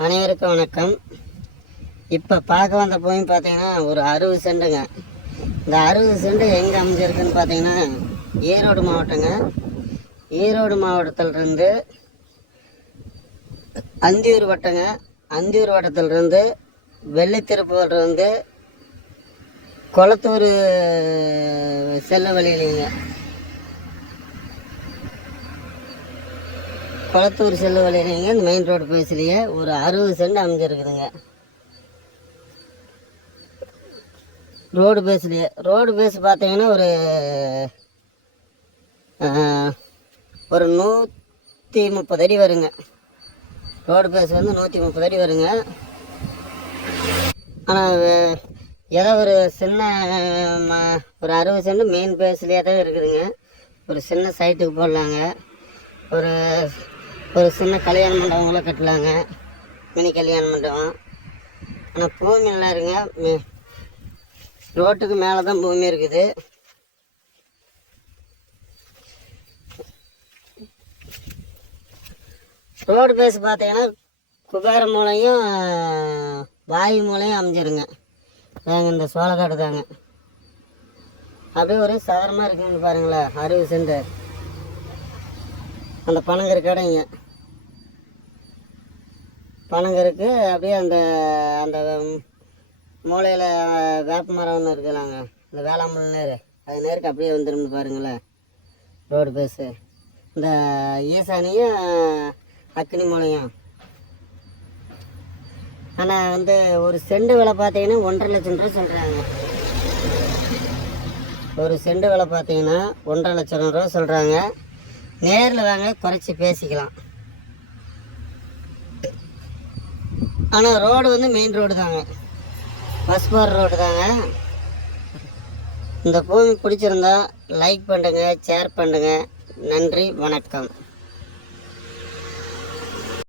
அனைவருக்கும் வணக்கம். இப்போ பார்க்க வந்த போய் பார்த்தீங்கன்னா ஒரு 60 சென்ட்டுங்க. இந்த 60 சென்ட் எங்கே அமைஞ்சிருக்குன்னு பார்த்தீங்கன்னா ஈரோடு மாவட்டங்க. ஈரோடு மாவட்டத்திலிருந்து அந்தியூர் வட்டங்க. அந்தியூர் வட்டத்திலிருந்து வெள்ளித்திருப்பூர்லேருந்து கொளத்தூர் செல்ல வழியிலைங்க. கொளத்தூர் செல்ல வழியிலைங்க இந்த மெயின் ரோடு பேஸ்லேயே ஒரு 60 சென்ட் அமைஞ்சிருக்குதுங்க. ரோடு பேஸ்லேயே ரோடு பேஸ் பார்த்தீங்கன்னா ஒரு 130 அடி வருங்க. ரோடு பேஸ் வந்து 130 அடி வருங்க. ஆனால் ஏதோ ஒரு சின்ன ஒரு 60 சென்ட் மெயின் பேஸ்லேயே தான் இருக்குதுங்க. ஒரு சின்ன சைட்டுக்கு போடலாங்க. ஒரு சின்ன கல்யாண மண்டபங்கள கட்டலாங்க. மினி கல்யாண மண்டபம். ஆனால் பூமி நல்லா இருங்க. ரோட்டுக்கு மேலே தான் பூமி இருக்குது. ரோடு பேஸ் பார்த்தீங்கன்னா குபேர மூலையும் வாயு மூலையும் அமைஞ்சிருங்க. நாங்கள் இந்த சோளக்காடு தாங்க. அப்படியே ஒரு சதுரமாக இருக்குன்னு பாருங்களேன். 60 சென்ட் அந்த பனங்கருக்கடைங்க. பனங்கருக்கு அப்படியே அந்த அந்த மூளையில் வேப்ப மரம் ஒன்று இருக்குதுலாங்க. இந்த வேளாம்பல் நேரு அது நேருக்கு அப்படியே வந்துடும் பாருங்களேன். ரோடு பேஸு இந்த ஈசானியும் அக்னி மூலையும். ஆனால் வந்து ஒரு செண்டு விலை பார்த்தீங்கன்னா 1.5 லட்சம் ரூபா சொல்கிறாங்க. ஒரு செண்டு விலை பார்த்தீங்கன்னா 1.5 லட்சம் ரூபா சொல்கிறாங்க. நேரில் வாங்க, குறைச்சி பேசிக்கலாம். ஆனால் ரோடு வந்து மெயின் ரோடு தாங்க. பஸ் போகிற ரோடு தாங்க. இந்த பூமி பிடிச்சிருந்தா லைக் பண்ணுங்கள், ஷேர் பண்ணுங்கள். நன்றி, வணக்கம்.